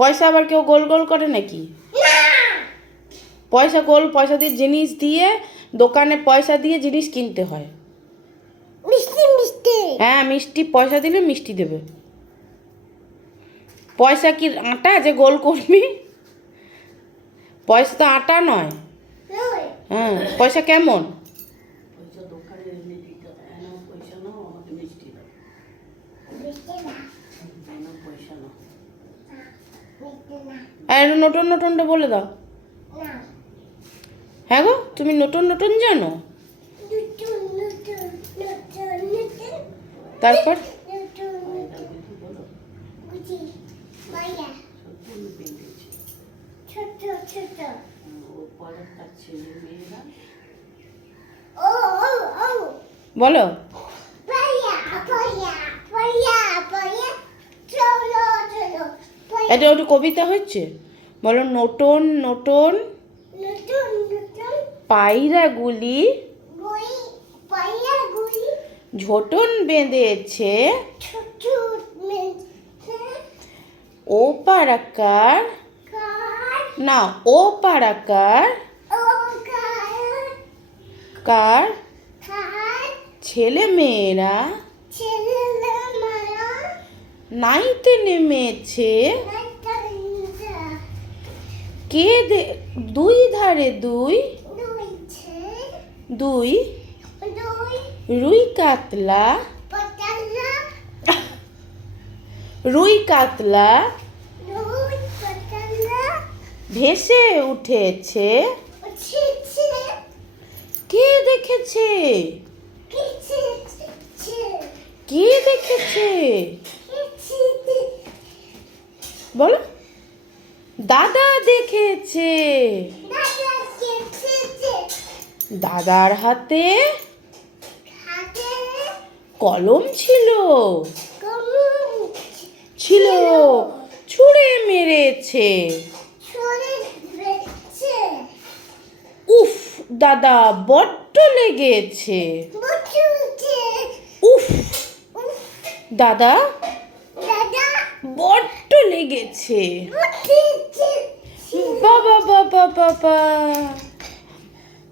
পয়সা আবার কেউ গোল গোল করে নাকি? পয়সা দিয়ে জিনিস দিয়ে দোকানে পয়সা দিয়ে জিনিস কিনতে হয়। হ্যাঁ, মিষ্টি পয়সা দিলে মিষ্টি দেবে। পয়সা কি আটা যে গোল করবি? পয়সা তো আটা নয়। হ্যাঁ, পয়সা কেমন? আর নতুন নতুনটা বলে দাও। হ্যাঁ গো, তুমি নতুন নতুন জানো? তারপর বলো। এটা একটু কবিতা হচ্ছে, বলো। নতুন নতুন পায়রাগুলি ঝোটন বেঁধেছে ও পাড়াকার না ও পাড়াকার কার ছেলে মেয়েরা নাইতে নেমেছে কে দুই ধারে দুই রুই কাতলা ভেসে উঠেছে। কে দেখেছে? বলো। দাদা দেখেছে। দাদার হাতে কলম ছিল ছুঁড়ে মেরেছে। উফ, দাদা বড্ড লেগেছে। উফ, দাদা বড্ড লেগেছে। বাবা বাবা বাবা,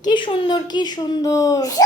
কি সুন্দর কি সুন্দর।